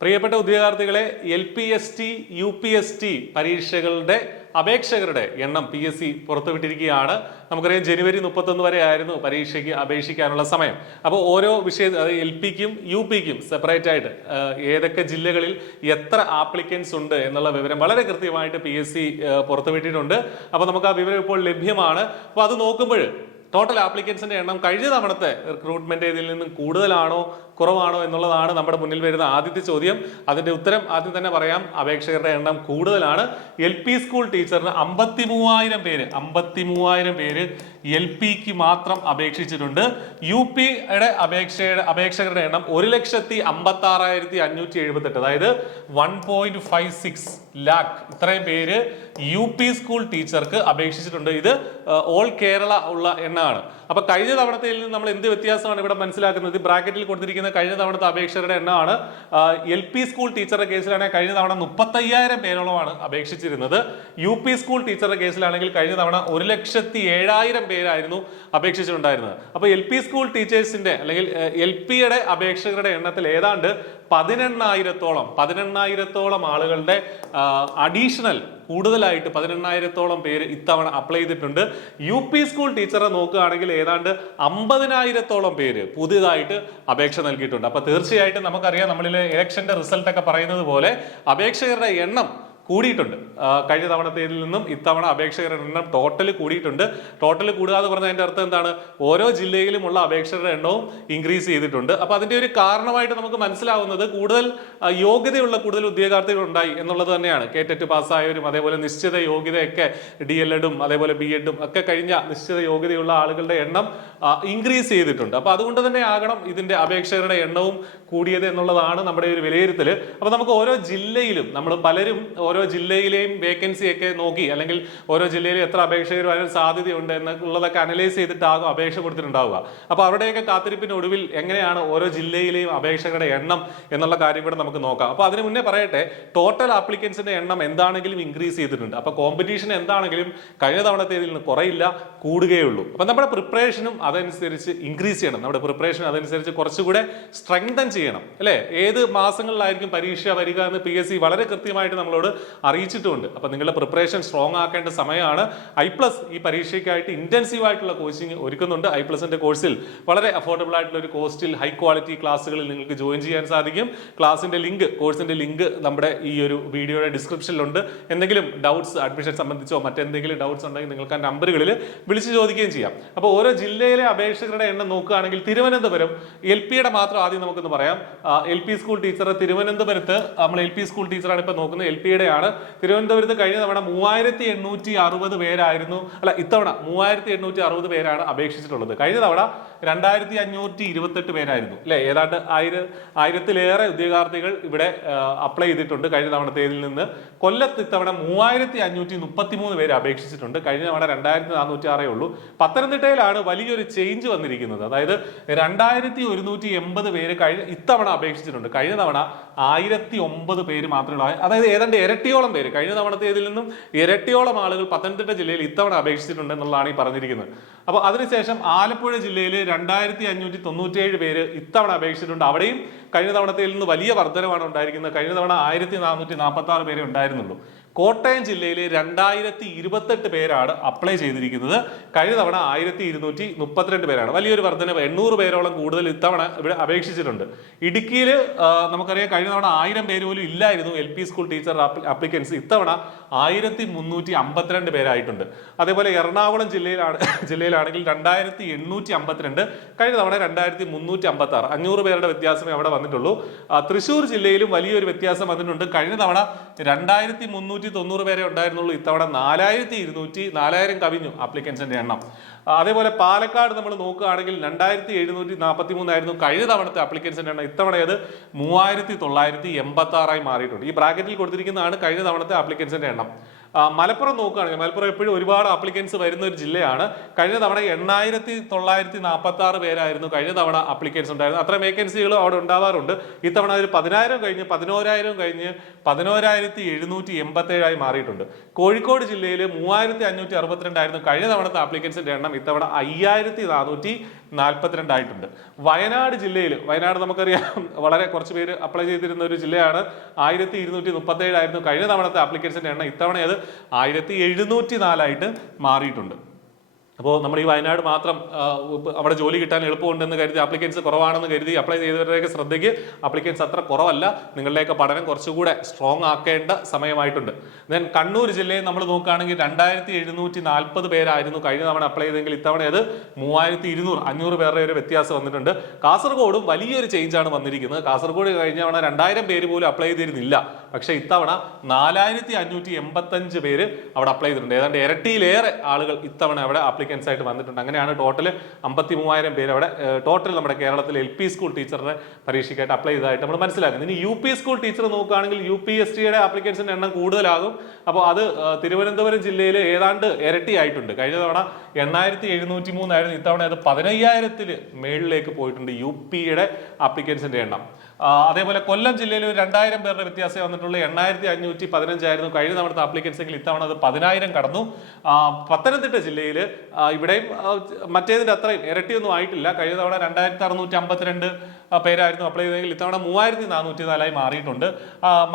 പ്രിയപ്പെട്ട ഉദ്യോഗാർത്ഥികളെ, LPST UPST പരീക്ഷകളുടെ അപേക്ഷകരുടെ എണ്ണം PSC പുറത്തുവിട്ടിരിക്കുകയാണ്. നമുക്കറിയാം ജനുവരി 31 വരെ ആയിരുന്നു പരീക്ഷയ്ക്ക് അപേക്ഷിക്കാനുള്ള സമയം. അപ്പോൾ ഓരോ LPക്കും UPക്കും സെപ്പറേറ്റ് ആയിട്ട് ഏതൊക്കെ ജില്ലകളിൽ എത്ര ആപ്ലിക്കൻസ് ഉണ്ട് എന്നുള്ള വിവരം വളരെ കൃത്യമായിട്ട് PSC പുറത്തുവിട്ടിട്ടുണ്ട്. അപ്പോൾ നമുക്ക് ആ വിവരം ഇപ്പോൾ ലഭ്യമാണ്. അപ്പോൾ അത് നോക്കുമ്പോൾ ടോട്ടൽ ആപ്ലിക്കൻസിന്റെ എണ്ണം കഴിഞ്ഞ തവണത്തെ റിക്രൂട്ട്മെന്റ് ഇതിൽ നിന്നും കൂടുതലാണോ കുറവാണോ എന്നുള്ളതാണ് നമ്മുടെ മുന്നിൽ വരുന്ന ആദ്യത്തെ ചോദ്യം. അതിന്റെ ഉത്തരം ആദ്യം തന്നെ പറയാം. അപേക്ഷകരുടെ എണ്ണം കൂടുതലാണ്. LP സ്കൂൾ ടീച്ചറിന് 53,000 പേര് LPക്ക് മാത്രം അപേക്ഷിച്ചിട്ടുണ്ട്. UPയുടെ അപേക്ഷകരുടെ എണ്ണം 1,56,578, അതായത് 1.56 ലാക്ക് ഇത്രയും പേര് UP സ്കൂൾ ടീച്ചർക്ക് അപേക്ഷിച്ചിട്ടുണ്ട്. ഇത് ഓൾ കേരള ഉള്ള എണ്ണമാണ്. അപ്പൊ കഴിഞ്ഞ തവണത്തിൽ നിന്ന് നമ്മൾ എന്ത് വ്യത്യാസമാണ് ഇവിടെ മനസ്സിലാക്കുന്നത്? ബ്രാക്കറ്റിൽ കൊടുത്തിരിക്കുന്ന കഴിഞ്ഞ തവണത്തെ അപേക്ഷകരുടെ എണ്ണമാണ്. LP സ്കൂൾ ടീച്ചറുടെ കേസിലാണെങ്കിൽ കഴിഞ്ഞ തവണ 35,000 പേരോളമാണ് അപേക്ഷിച്ചിരുന്നത്. UP സ്കൂൾ ടീച്ചറുടെ കേസിലാണെങ്കിൽ കഴിഞ്ഞ തവണ 1,07,000 പേരായിരുന്നു അപേക്ഷിച്ചിട്ടുണ്ടായിരുന്നത്. അപ്പൊ LP സ്കൂൾ ടീച്ചേഴ്സിന്റെ അല്ലെങ്കിൽ LPയുടെ അപേക്ഷകരുടെ എണ്ണത്തിൽ ഏതാണ്ട് 18,000-ഓളം ആളുകളുടെ അഡീഷണൽ കൂടുതലായിട്ട് 18,000-ഓളം പേര് ഇത്തവണ അപ്ലൈ ചെയ്തിട്ടുണ്ട്. UP സ്കൂൾ ടീച്ചറെ നോക്കുകയാണെങ്കിൽ ഏതാണ്ട് 50,000-ഓളം പേര് പുതിയതായിട്ട് അപേക്ഷ നൽകിയിട്ടുണ്ട്. അപ്പൊ തീർച്ചയായിട്ടും നമുക്കറിയാം, നമ്മളിലെ ഇലക്ഷന്റെ റിസൾട്ട് ഒക്കെ പറയുന്നത് പോലെ അപേക്ഷകരുടെ എണ്ണം കൂടിയിട്ടുണ്ട്. കഴിഞ്ഞ തവണത്തേതിൽ നിന്നും ഇത്തവണ അപേക്ഷകരുടെ എണ്ണം ടോട്ടൽ കൂടിയിട്ടുണ്ട്. ടോട്ടൽ കൂടുക എന്ന് പറഞ്ഞാൽ അതിന്റെ അർത്ഥം എന്താണ്? ഓരോ ജില്ലയിലുമുള്ള അപേക്ഷകരുടെ എണ്ണവും ഇൻക്രീസ് ചെയ്തിട്ടുണ്ട്. അപ്പൊ അതിന്റെ ഒരു കാരണമായിട്ട് നമുക്ക് മനസ്സിലാവുന്നത് കൂടുതൽ യോഗ്യതയുള്ള കൂടുതൽ ഉദ്യോഗാർത്ഥികൾ ഉണ്ടായി എന്നുള്ളത് തന്നെയാണ്. കേറ്ററ്റ് പാസ്സായവരും അതേപോലെ നിശ്ചിത യോഗ്യതയൊക്കെ DLEDും അതേപോലെ BEdും ഒക്കെ കഴിഞ്ഞ നിശ്ചിത യോഗ്യതയുള്ള ആളുകളുടെ എണ്ണം ഇൻക്രീസ് ചെയ്തിട്ടുണ്ട്. അപ്പൊ അതുകൊണ്ട് തന്നെ ആകണം ഇതിന്റെ അപേക്ഷകരുടെ എണ്ണവും കൂടിയത് എന്നുള്ളതാണ് നമ്മുടെ ഒരു വിലയിരുത്തൽ. അപ്പൊ നമുക്ക് ഓരോ ജില്ലയിലും നമ്മൾ പലരും ഓരോ ജില്ലയിലെയും വേക്കൻസി ഒക്കെ നോക്കി അല്ലെങ്കിൽ ഓരോ ജില്ലയിലും എത്ര അപേക്ഷകർ വരാൻ സാധ്യതയുണ്ട് എന്നുള്ളതൊക്കെ അനലൈസ് ചെയ്തിട്ടാകും അപേക്ഷ കൊടുത്തിട്ടുണ്ടാവുക. അപ്പൊ അവിടെയൊക്കെ കാത്തിരിപ്പിന് ഒടുവിൽ എങ്ങനെയാണ് ഓരോ ജില്ലയിലെയും അപേക്ഷകരുടെ എണ്ണം എന്നുള്ള കാര്യം കൂടെ നമുക്ക് നോക്കാം. അപ്പൊ അതിന് മുന്നേ പറയട്ടെ, ടോട്ടൽ ആപ്ലിക്കൻസിന്റെ എണ്ണം എന്താണെങ്കിലും ഇൻക്രീസ് ചെയ്തിട്ടുണ്ട്. അപ്പൊ കോമ്പറ്റീഷൻ എന്താണെങ്കിലും കഴിഞ്ഞ തവണത്തേതിൽ നിന്ന് കുറയില്ല, കൂടുകയുള്ളൂ. അപ്പൊ നമ്മുടെ പ്രിപ്പറേഷനും അതനുസരിച്ച് ഇൻക്രീസ് ചെയ്യണം. നമ്മുടെ പ്രിപ്പറേഷൻ അതനുസരിച്ച് കുറച്ചുകൂടെ സ്ട്രെങ്തൻ ചെയ്യണം, അല്ലെ? ഏത് മാസങ്ങളിലായിരിക്കും പരീക്ഷ വരിക എന്ന് PSC വളരെ കൃത്യമായിട്ട് നമ്മളോട് അറിയിച്ചിട്ടുണ്ട്. അപ്പൊ നിങ്ങളുടെ പ്രിപ്പറേഷൻ സ്ട്രോങ് ആക്കേണ്ട സമയമാണ്. I+ ഈ പരീക്ഷയ്ക്കായിട്ട് ഇന്റൻസീവ് ആയിട്ടുള്ള കോച്ചിങ് ഒരുക്കുന്നുണ്ട്. I+ന്റെ കോഴ്സിൽ വളരെ അഫോർഡബിൾ ആയിട്ടുള്ള ഒരു കോസ്റ്റിൽ ഹൈ ക്വാളിറ്റി ക്ലാസ്സുകളിൽ നിങ്ങൾക്ക് ജോയിൻ ചെയ്യാൻ സാധിക്കും. ക്ലാസിന്റെ ലിങ്ക്, കോഴ്സിന്റെ ലിങ്ക് നമ്മുടെ ഈ ഒരു വീഡിയോയുടെ ഡിസ്ക്രിപ്ഷനിലുണ്ട്. എന്തെങ്കിലും ഡൗട്ട്സ് അഡ്മിഷൻ സംബന്ധിച്ചോ മറ്റെന്തെങ്കിലും ഡൗട്ട്സ് ഉണ്ടെങ്കിൽ നിങ്ങൾക്ക് ആ നമ്പറുകളിൽ വിളിച്ചു ചോദിക്കുകയും ചെയ്യാം. അപ്പോൾ ഓരോ ജില്ലയിലെ അപേക്ഷകരുടെ എണ്ണം നോക്കുകയാണെങ്കിൽ തിരുവനന്തപുരം LPയുടെ മാത്രം ആദ്യം നമുക്കൊന്ന് പറയാം. LP സ്കൂൾ ടീച്ചർ തിരുവനന്തപുരത്ത് നമ്മൾ LP സ്കൂൾ ടീച്ചറാണ് ഇപ്പൊ നോക്കുന്നത്. LPയുടെ ആണ്. തിരുവനന്തപുരത്ത് കഴിഞ്ഞ തവണ 3,860 പേരായിരുന്നു, അല്ല ഇത്തവണ 3,860 പേരാണ് അപേക്ഷിച്ചിട്ടുള്ളത്. കഴിഞ്ഞ തവണ 2,528 പേരായിരുന്നു, അല്ലെ? ഏതാണ്ട് 1000-ലേറെ ഉദ്യോഗാർത്ഥികൾ ഇവിടെ അപ്ലൈ ചെയ്തിട്ടുണ്ട് കഴിഞ്ഞ തവണത്തേതിൽ നിന്ന്. കൊല്ലത്ത് ഇത്തവണ 3,533 പേര് അപേക്ഷിച്ചിട്ടുണ്ട്. കഴിഞ്ഞ തവണ 2,406 ഉള്ളൂ. പത്തനംതിട്ടയിലാണ് വലിയൊരു ചേഞ്ച് വന്നിരിക്കുന്നത്. അതായത് 2,180 പേര് ഇത്തവണ അപേക്ഷിച്ചിട്ടുണ്ട്. കഴിഞ്ഞ തവണ 1,009 പേര് മാത്രമേ ഉള്ളൂ. അതായത് ഏതാണ്ട് ഇരട്ടിയോളം പേര്, കഴിഞ്ഞ തവണത്തേതിൽ നിന്നും ഇരട്ടിയോളം ആളുകൾ പത്തനംതിട്ട ജില്ലയിൽ ഇത്തവണ അപേക്ഷിച്ചിട്ടുണ്ട് എന്നുള്ളതാണ് ഈ പറഞ്ഞിരിക്കുന്നത്. അപ്പോൾ അതിനുശേഷം ആലപ്പുഴ ജില്ലയിൽ 2,597 പേര് ഇത്തവണ അപേക്ഷിച്ചിട്ടുണ്ട്. അവിടെയും കഴിഞ്ഞ തവണത്തിൽ നിന്ന് വലിയ വർധനമാണ് ഉണ്ടായിരിക്കുന്നത്. കഴിഞ്ഞ തവണ 1,446 പേരെ ഉണ്ടായിരുന്നുള്ളൂ. കോട്ടയം ജില്ലയിൽ 2,028 പേരാണ് അപ്ലൈ ചെയ്തിരിക്കുന്നത്. കഴിഞ്ഞ തവണ 1,232 പേരാണ്. വലിയൊരു വർധനവ്, 800 പേരോളം കൂടുതൽ ഇത്തവണ ഇവിടെ അപേക്ഷിച്ചിട്ടുണ്ട്. ഇടുക്കിയിൽ നമുക്കറിയാം കഴിഞ്ഞ തവണ 1000 പേര് പോലും ഇല്ലായിരുന്നു LP സ്കൂൾ ടീച്ചർ ആപ്ലിക്കൻസ്. ഇത്തവണ 1,352 പേരായിട്ടുണ്ട്. അതേപോലെ എറണാകുളം ജില്ലയിലാണെങ്കിൽ 2,852, കഴിഞ്ഞ തവണ 2,356, 500 പേരുടെ വ്യത്യാസമേ അവിടെ വന്നിട്ടുള്ളൂ. തൃശ്ശൂർ ജില്ലയിലും വലിയൊരു വ്യത്യാസം വന്നിട്ടുണ്ട്. കഴിഞ്ഞ തവണ 2,390 പേരെ ഉണ്ടായിരുന്നുള്ളൂ. ഇത്തവണ 4,000 കവിഞ്ഞു ആപ്ലിക്കൻസിന്റെ എണ്ണം. അതേപോലെ പാലക്കാട് നമ്മൾ നോക്കുകയാണെങ്കിൽ 2,743 ആയിരുന്നു കഴിഞ്ഞ തവണത്തെ ആപ്ലിക്കൻസിന്റെ എണ്ണം. ഇത്തവണ അത് 3,986 മാറിയിട്ടുണ്ട്. ഈ ബ്രാക്കറ്റിൽ കൊടുത്തിരിക്കുന്നതാണ് കഴിഞ്ഞ തവണത്തെ ആപ്ലിക്കൻസിന്റെ എണ്ണം. മലപ്പുറം നോക്കുകയാണെങ്കിൽ മലപ്പുറം എപ്പോഴും ഒരുപാട് ആപ്ലിക്കൻസ് വരുന്ന ഒരു ജില്ലയാണ്. കഴിഞ്ഞ തവണ 8,946 പേരായിരുന്നു കഴിഞ്ഞ തവണ ആപ്ലിക്കൻസ് ഉണ്ടായിരുന്നു. അത്ര വേക്കൻസികൾ അവിടെ ഉണ്ടാവാറുണ്ട്. ഇത്തവണ ഒരു 10,000 കഴിഞ്ഞ് 11,000 കഴിഞ്ഞ് 11,787 മാറിയിട്ടുണ്ട്. കോഴിക്കോട് ജില്ലയിൽ 3,562 ആയിരുന്നു കഴിഞ്ഞ തവണത്തെ ആപ്ലിക്കൻസിന്റെ എണ്ണം. എണ്ണം ഇത്തവണ 5442 ആയിട്ടുണ്ട്. വയനാട് ജില്ലയിൽ, വയനാട് നമുക്കറിയാം വളരെ കുറച്ച് പേര് അപ്ലൈ ചെയ്തിരുന്ന ഒരു ജില്ലയാണ്. 1237 ആയിരുന്നു കഴിഞ്ഞ തവണത്തെ ആപ്ലിക്കൻസിന്റെ എണ്ണം. ഇത്തവണ അത് 1704 ആയിട്ട് മാറിയിട്ടുണ്ട്. അപ്പോൾ നമ്മൾ ഈ വയനാട് മാത്രം അവിടെ ജോലി കിട്ടാൻ എളുപ്പമുണ്ടെന്ന് കരുതി, ആപ്ലിക്കൻസ് കുറവാണെന്ന് കരുതി അപ്ലൈ ചെയ്തവരുടെയൊക്കെ ശ്രദ്ധയ്ക്ക് ആപ്ലിക്കൻസ് അത്ര കുറവല്ല. നിങ്ങളുടെയൊക്കെ പഠനം കുറച്ചുകൂടെ സ്ട്രോങ് ആക്കേണ്ട സമയമായിട്ടുണ്ട്. ദെൻ കണ്ണൂർ ജില്ലയിൽ നമ്മൾ നോക്കുകയാണെങ്കിൽ 2740 പേരായിരുന്നു കഴിഞ്ഞ തവണ അപ്ലൈ ചെയ്തെങ്കിൽ ഇത്തവണ അത് 3200, 500 പേരുടെ ഒരു വ്യത്യാസം വന്നിട്ടുണ്ട്. കാസർഗോഡും വലിയൊരു ചേഞ്ച് ആണ് വന്നിരിക്കുന്നത്. കാസർഗോഡ് കഴിഞ്ഞ തവണ 2000 പേര് പോലും അപ്ലൈ ചെയ്തിരുന്നില്ല. പക്ഷേ ഇത്തവണ 4585 പേര് അവിടെ അപ്ലൈ ചെയ്തിട്ടുണ്ട്. ഏതാണ്ട് ഇരട്ടിയിലേറെ ആളുകൾ ഇത്തവണ അവിടെ ആയിട്ട് വന്നിട്ടുണ്ട്. അങ്ങനെയാണ് ടോട്ടൽ 53,000 പേര് അവിടെ ടോട്ടൽ നമ്മുടെ കേരളത്തിലെ LP സ്കൂൾ ടീച്ചറിന്റെ പരീക്ഷയ്ക്കായിട്ട് അപ്ലൈ ചെയ്തതായിട്ട് നമ്മൾ മനസ്സിലാക്കുന്നത്. ഇനി UP സ്കൂൾ ടീച്ചർ നോക്കുകയാണെങ്കിൽ UPSTയുടെ ആപ്ലിക്കൻസിന്റെ എണ്ണം കൂടുതലാകും. അപ്പോൾ അത് തിരുവനന്തപുരം ജില്ലയിൽ ഏതാണ്ട് ഇരട്ടിയായിട്ടുണ്ട്. കഴിഞ്ഞ തവണ 8703 ആയിരുന്നു, ഇത്തവണ അത് 15,000 മേളിലേക്ക് പോയിട്ടുണ്ട് UPയുടെ ആപ്ലിക്കൻസിന്റെ എണ്ണം. അതേപോലെ കൊല്ലം ജില്ലയിൽ 2000 പേരുടെ വ്യത്യാസം വന്നിട്ടുള്ള 8515 ആയിരുന്നു കഴിഞ്ഞ തവണത്തെ ആപ്ലിക്കൻസ് എങ്കിൽ ഇത്തവണ അത് 10,000 കടന്നു. പത്തനംതിട്ട ജില്ലയിൽ ഇവിടെയും മറ്റേതിന്റെ അത്രയും ഇരട്ടിയൊന്നും ആയിട്ടില്ല. കഴിഞ്ഞ തവണ 2652 പേരായിരുന്നു അപ്ലൈ ചെയ്തെങ്കിൽ ഇത്തവണ 3404 മാറിയിട്ടുണ്ട്.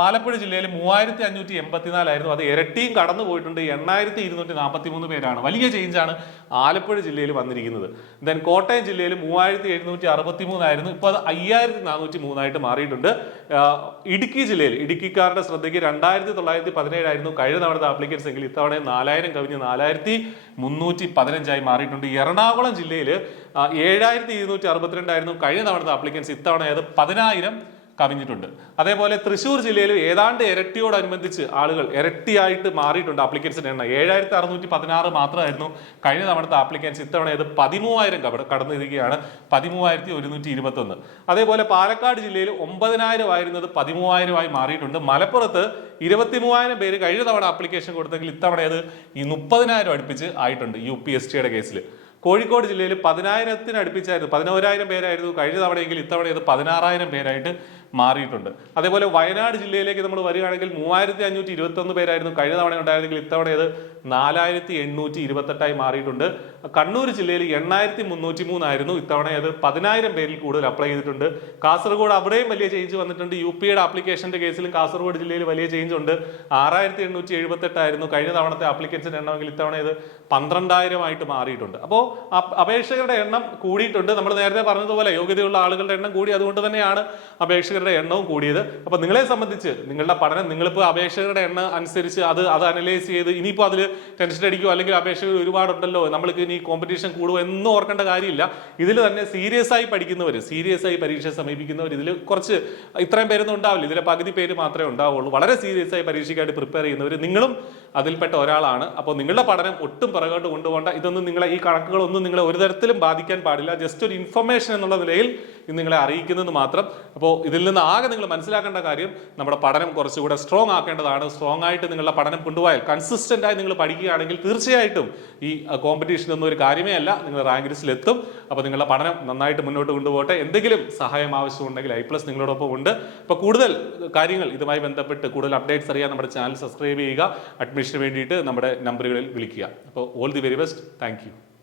ആലപ്പുഴ ജില്ലയിൽ 3584 ആയിരുന്നു, അത് ഇരട്ടിയും കടന്നു പോയിട്ടുണ്ട്. 8243 പേരാണ്. വലിയ ചേഞ്ചാണ് ആലപ്പുഴ ജില്ലയിൽ വന്നിരിക്കുന്നത്. ദെൻ കോട്ടയം ജില്ലയിൽ 3763 ആയിരുന്നു, ഇപ്പോൾ അത് 5403 ആയിട്ട് മാറിയിട്ടുണ്ട്. ഇടുക്കി ജില്ലയിൽ ഇടുക്കിക്കാരുടെ ശ്രദ്ധയ്ക്ക് 2917 ആയിരുന്നു കഴിഞ്ഞ തവണത്തെ ആപ്ലിക്കൻസ് എങ്കിൽ ഇത്തവണ 4000 കവിഞ്ഞ് 4315 ആയി മാറിയിട്ടുണ്ട്. എറണാകുളം ജില്ലയിൽ 7262 ആയിരുന്നു കഴിഞ്ഞ തവണത്തെ ആപ്ലിക്കൻസ്, ഇത്തവണ അത് 10,000 കവിഞ്ഞിട്ടുണ്ട്. അതേപോലെ തൃശ്ശൂർ ജില്ലയിൽ ഏതാണ്ട് ഇരട്ടിയോടനുബന്ധിച്ച് ആളുകൾ ഇരട്ടിയായിട്ട് മാറിയിട്ടുണ്ട്. ആപ്ലിക്കൻസിന്റെ എണ്ണം 7616 മാത്രമായിരുന്നു കഴിഞ്ഞ തവണത്തെ ആപ്ലിക്കൻസ്, ഇത്തവണ അത് 13,000 കടന്നിരിക്കുകയാണ്, 13,121. അതേപോലെ പാലക്കാട് ജില്ലയിൽ 9,000 ആയിരുന്നത് 13,000 ആയി മാറിയിട്ടുണ്ട്. മലപ്പുറത്ത് 23,000 പേര് കഴിഞ്ഞ തവണ ആപ്ലിക്കേഷൻ കൊടുത്തെങ്കിൽ ഇത്തവണ അത് ഈ 30,000 അടുപ്പിച്ച് ആയിട്ടുണ്ട് UPSTയുടെ കേസിൽ. കോഴിക്കോട് ജില്ലയിൽ 10,000 അടുപ്പിച്ചായിരുന്നു, 11,000 പേരായിരുന്നു കഴിഞ്ഞ തവണയെങ്കിൽ ഇത്തവണ ഇത് 16,000 പേരായിട്ട് മാറിയിട്ടുണ്ട്. അതേപോലെ വയനാട് ജില്ലയിലേക്ക് നമ്മൾ വരികയാണെങ്കിൽ 3,521 പേരായിരുന്നു കഴിഞ്ഞ തവണ ഉണ്ടായിരുന്നെങ്കിൽ ഇത്തവണ ഇത് 4,828 മാറിയിട്ടുണ്ട്. കണ്ണൂർ ജില്ലയിൽ 8,303 ആയിരുന്നു, ഇത്തവണ അത് 10,000 പേരിൽ കൂടുതൽ അപ്ലൈ ചെയ്തിട്ടുണ്ട്. കാസർഗോഡ് അവിടെയും വലിയ ചേഞ്ച് വന്നിട്ടുണ്ട്. UPയുടെ ആപ്ലിക്കേഷന്റെ കേസിലും കാസർഗോഡ് ജില്ലയിൽ വലിയ ചേഞ്ച് ഉണ്ട്. 6,878 ആയിരുന്നു കഴിഞ്ഞ തവണത്തെ ആപ്ലിക്കൻസിന്റെ എണ്ണമെങ്കിൽ ഇത്തവണ ഇത് 12,000 ആയിട്ട് മാറിയിട്ടുണ്ട്. അപ്പോൾ അപേക്ഷകരുടെ എണ്ണം കൂടിയിട്ടുണ്ട്. നമ്മൾ നേരത്തെ പറഞ്ഞതുപോലെ യോഗ്യതയുള്ള ആളുകളുടെ എണ്ണം കൂടി, അതുകൊണ്ട് തന്നെയാണ് അപേക്ഷകരുടെ എണ്ണവും കൂടിയത്. അപ്പൊ നിങ്ങളെ സംബന്ധിച്ച് നിങ്ങളുടെ പഠനം, നിങ്ങളിപ്പോൾ അപേക്ഷകരുടെ എണ്ണം അനുസരിച്ച് അത് അനലൈസ് ചെയ്ത് ഇനിയിപ്പോൾ അതിൽ ടെൻഷൻ അടിക്കുകയോ അല്ലെങ്കിൽ അപേക്ഷകർ ഒരുപാടുണ്ടല്ലോ നമ്മൾക്ക് ഇനി കോമ്പറ്റീഷൻ കൂടുമോ എന്നും ഓർക്കേണ്ട കാര്യമില്ല. ഇതിൽ തന്നെ സീരിയസ് ആയി പഠിക്കുന്നവർ, സീരിയസ് ആയി പരീക്ഷ സമീപിക്കുന്നവർ, ഇതിൽ കുറച്ച് ഇത്രയും പേരൊന്നും ഉണ്ടാവില്ല, ഇതിലെ പകുതി പേര് മാത്രമേ ഉണ്ടാവുള്ളൂ. വളരെ സീരിയസ് ആയി പരീക്ഷയ്ക്കായിട്ട് പ്രിപ്പയർ ചെയ്യുന്നവർ, നിങ്ങളും അതിൽപ്പെട്ട ഒരാളാണ്. അപ്പോൾ നിങ്ങളുടെ പഠനം ഒട്ടും പിറകോട്ട് കൊണ്ടുപോകേണ്ട. ഇതൊന്നും നിങ്ങളെ, ഈ കണക്കുകളൊന്നും നിങ്ങളെ ഒരു തരത്തിലും ബാധിക്കാൻ പാടില്ല. ജസ്റ്റ് ഒരു ഇൻഫർമേഷൻ എന്നുള്ള നിലയിൽ ഇത് നിങ്ങളെ അറിയിക്കുന്നത് മാത്രം. അപ്പോൾ ഇതിൽ നിന്ന് ആകെ നിങ്ങൾ മനസ്സിലാക്കേണ്ട കാര്യം, നമ്മുടെ പഠനം കുറച്ചുകൂടെ സ്ട്രോങ് ആക്കേണ്ടതാണ്. സ്ട്രോങ് ആയിട്ട് നിങ്ങളുടെ പഠനം കൊണ്ടുപോയാൽ, കൺസിസ്റ്റന്റ് ആയി നിങ്ങൾ പഠിക്കുകയാണെങ്കിൽ തീർച്ചയായിട്ടും ഈ കോമ്പറ്റീഷൻ ഒന്നും ഒരു കാര്യമേ അല്ല, നിങ്ങൾ റാങ്ക് ലിസ്റ്റിലെത്തും. അപ്പോൾ നിങ്ങളുടെ പഠനം നന്നായിട്ട് മുന്നോട്ട് കൊണ്ടുപോകട്ടെ. എന്തെങ്കിലും സഹായം ആവശ്യമുണ്ടെങ്കിൽ I+ നിങ്ങളോടൊപ്പം ഉണ്ട്. അപ്പോൾ കൂടുതൽ കാര്യങ്ങൾ ഇതുമായി ബന്ധപ്പെട്ട് കൂടുതൽ അപ്ഡേറ്റ്സ് അറിയാൻ നമ്മുടെ ചാനൽ സബ്സ്ക്രൈബ് ചെയ്യുക. അഡ്മിഷന് വേണ്ടിയിട്ട് നമ്മുടെ നമ്പറുകളിൽ വിളിക്കുക. അപ്പോൾ all the very best. Thank you.